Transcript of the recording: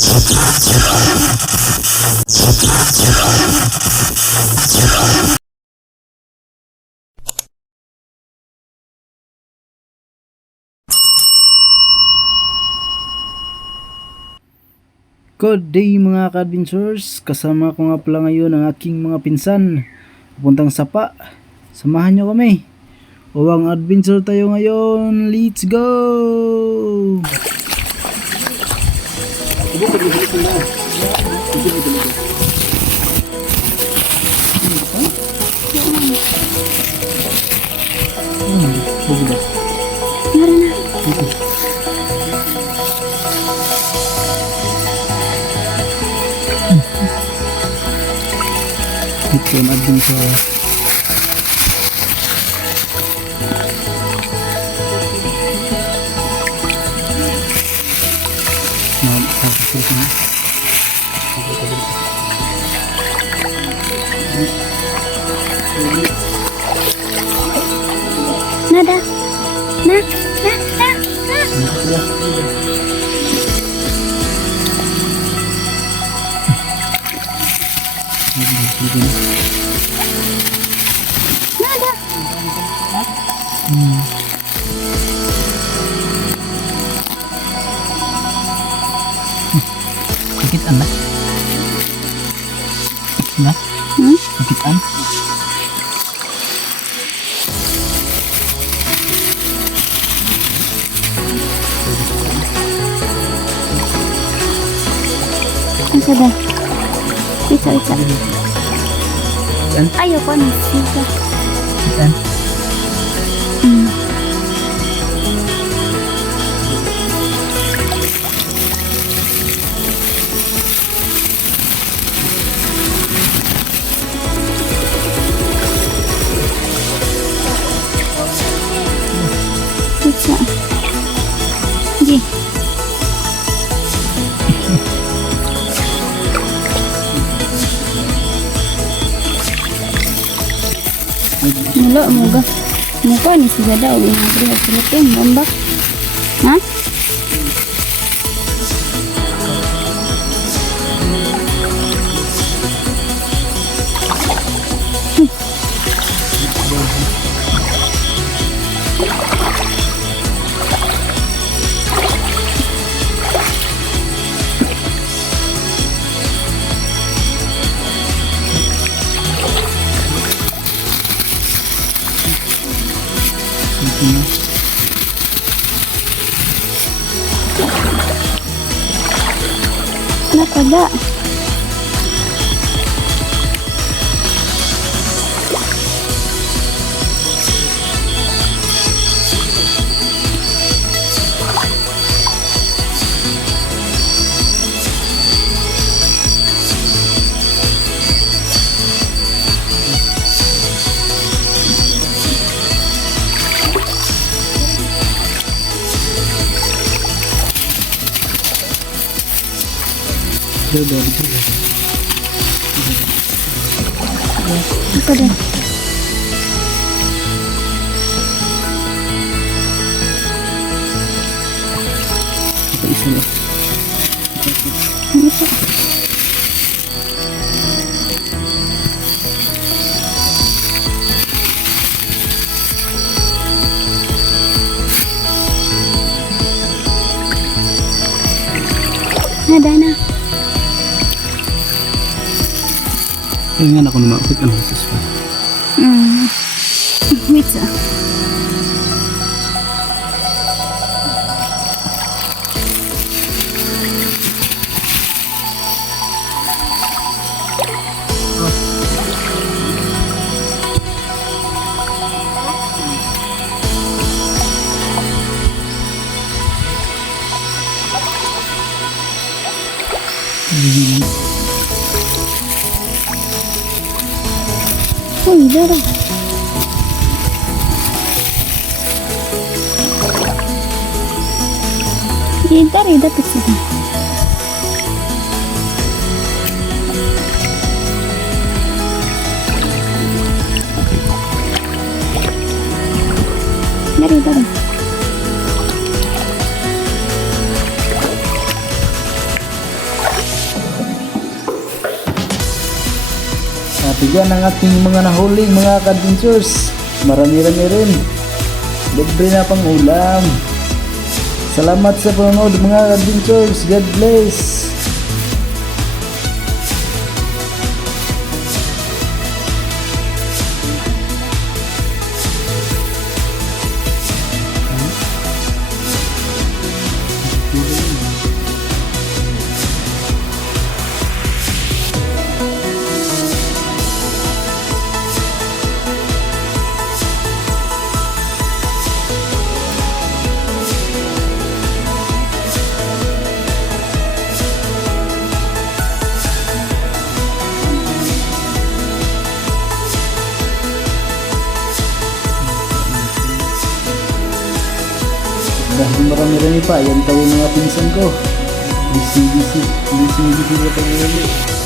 Good day mga ka-adventures, kasama ko nga pala ngayon ang aking mga pinsan pupuntang Sapa. Samahan nyo kami, uwang adventure tayo ngayon. Let's go! Ito yung adventure. Nada. Na. Nada. Sakitan na? Na? Sakitan? Asa ba? Isa. Saan? Ayoko na. Isa. Sakitan? Isa. Sige. Mula moga. Muka ni si Gada uwi ngabri hasilnya tuh ngambak. Hah? Kenapa gak? Apa dah? Ada na. Kaya nga ako na maupit ang hasis pa. Wait sa. Oh, darah. Dari dapat sih. Dari. Yan ang ating mga nahuling mga ka-adventures. Marami-rami rin. Libre na pang ulam. Salamat sa panonood mga ka-adventures. God bless. Dahil marami-rami pa, yan tayo mga pinsan ko. Busy ko pa ngayon.